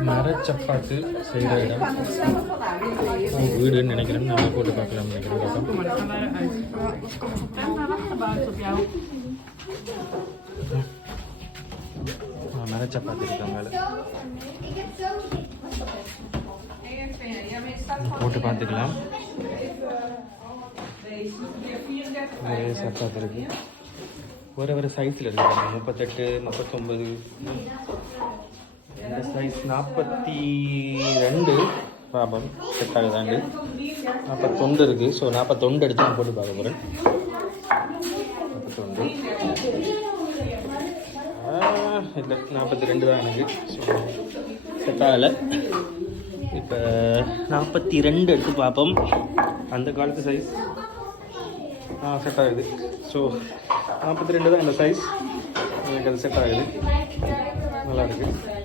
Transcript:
மர சப்பாத்து செய்கிற இடம். வீடுன்னு நினைக்கிறேன். நம்ம போட்டு பார்க்கலாம்னு நினைக்கிறேன். ஆ, மர சப்பாத்தி இருக்கா? மேலே. போட்டு பார்த்துக்கலாம். நிறைய சப்பாத்தி இருக்கு. ஒரு ஒரு சைஸில் இருக்கு. பாருங்க. முப்பத்தெட்டு முப்பத்தொம்பது இந்த சைஸ் நாற்பத்தி ரெண்டு பாபம் செட் ஆகுதாண்டு நாற்பத்தொண்டு இருக்குது ஸோ நாற்பத்தொண்டு எடுத்து நான் போட்டு பார்க்க போகிறேன் நாற்பத்தொண்டு இல்லை நாற்பத்தி ரெண்டு தான் எனக்கு. ஸோ செட் ஆகலை. இப்போ நாற்பத்தி ரெண்டு எடுத்து பார்ப்போம். அந்த காலத்து சைஸ் ஆ செட் ஆகுது. ஸோ நாற்பத்தி ரெண்டு தான் இந்த சைஸ் எனக்கு அது செட் ஆகுது. நல்லா இருக்குது